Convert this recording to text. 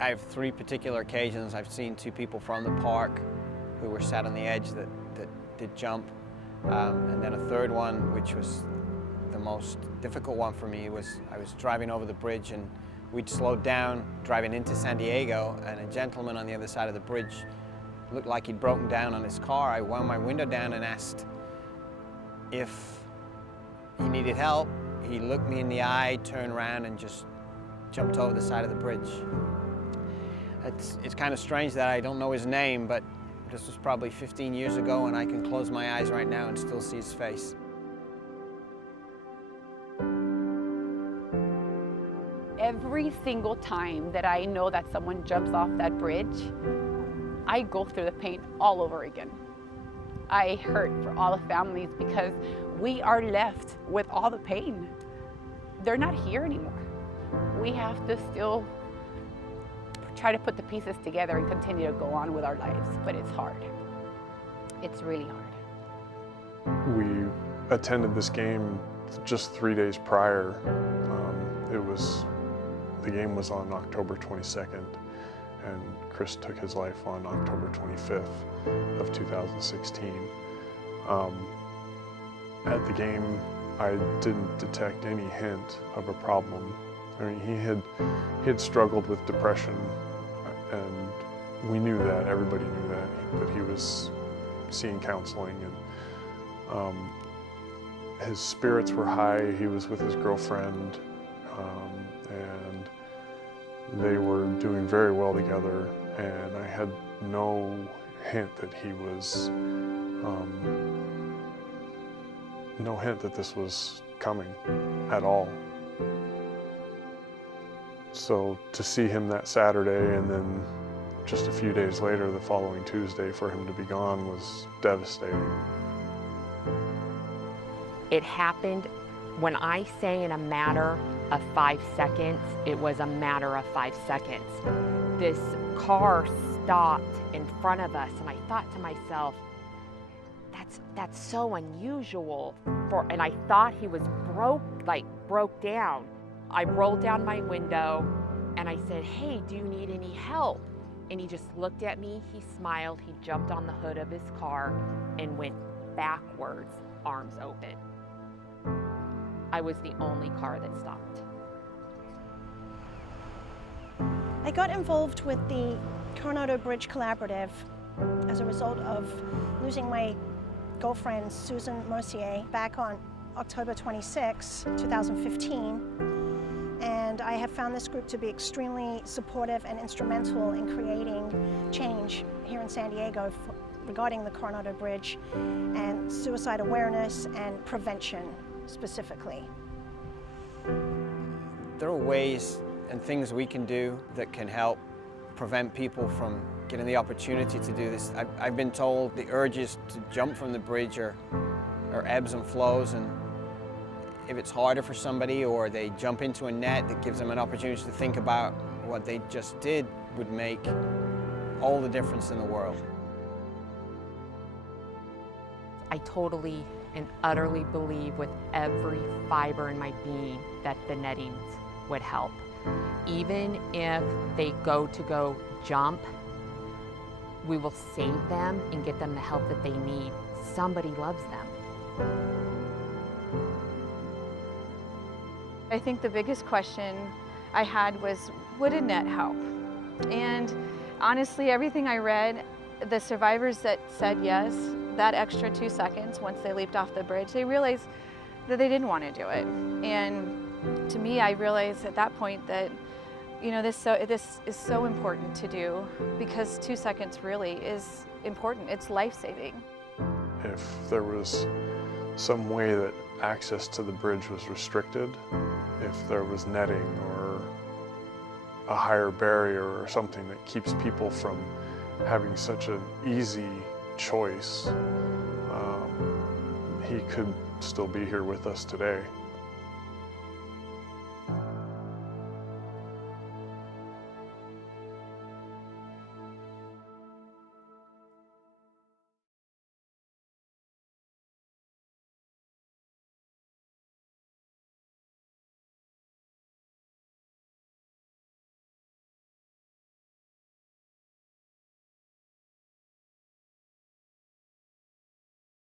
I have three particular occasions. I've seen two people from the park who were sat on the edge that did jump. And then a third one, which was the most difficult one for me, was I was driving over the bridge and we'd slowed down driving into San Diego, and a gentleman on the other side of the bridge looked like he'd broken down on his car. I wound my window down and asked if he needed help. He looked me in the eye, turned around, and just jumped over the side of the bridge. It's kind of strange that I don't know his name, but this was probably 15 years ago, and I can close my eyes right now and still see his face. Every single time that I know that someone jumps off that bridge, I go through the pain all over again. I hurt for all the families because we are left with all the pain. They're not here anymore. We have to still try to put the pieces together and continue to go on with our lives, but it's hard. It's really hard. We attended this game just 3 days prior. The game was on October 22nd, and Chris took his life on October 25th of 2016. At the game, I didn't detect any hint of a problem. I mean, he had struggled with depression, and we knew that, everybody knew that he was seeing counseling, and his spirits were high. He was with his girlfriend, and they were doing very well together, and I had no hint that he was, no hint that this was coming at all. So to see him that Saturday, and then just a few days later, the following Tuesday, for him to be gone was devastating. It happened, when I say in a matter of 5 seconds, it was a matter of 5 seconds. This car stopped in front of us, and I thought to myself, that's so unusual and I thought he was broke down. I rolled down my window and I said, "Hey, do you need any help?" And he just looked at me, he smiled, he jumped on the hood of his car and went backwards, arms open. I was the only car that stopped. I got involved with the Coronado Bridge Collaborative as a result of losing my girlfriend, Susan Mercier, back on October 26, 2015. And I have found this group to be extremely supportive and instrumental in creating change here in San Diego regarding the Coronado Bridge and suicide awareness and prevention specifically. There are ways and things we can do that can help prevent people from getting the opportunity to do this. I've been told the urges to jump from the bridge are ebbs and flows, and if it's harder for somebody or they jump into a net that gives them an opportunity to think about what they just did, would make all the difference in the world. I totally and utterly believe with every fiber in my being that the nettings would help. Even if they go jump, we will save them and get them the help that they need. Somebody loves them. I think the biggest question I had was, would a net help? And honestly, everything I read, the survivors that said yes, that extra 2 seconds once they leaped off the bridge, they realized that they didn't want to do it. And to me, I realized at that point that, you know, this is so important to do, because 2 seconds really is important. It's life-saving. If there was some way that access to the bridge was restricted, if there was netting or a higher barrier or something that keeps people from having such an easy choice, he could still be here with us today.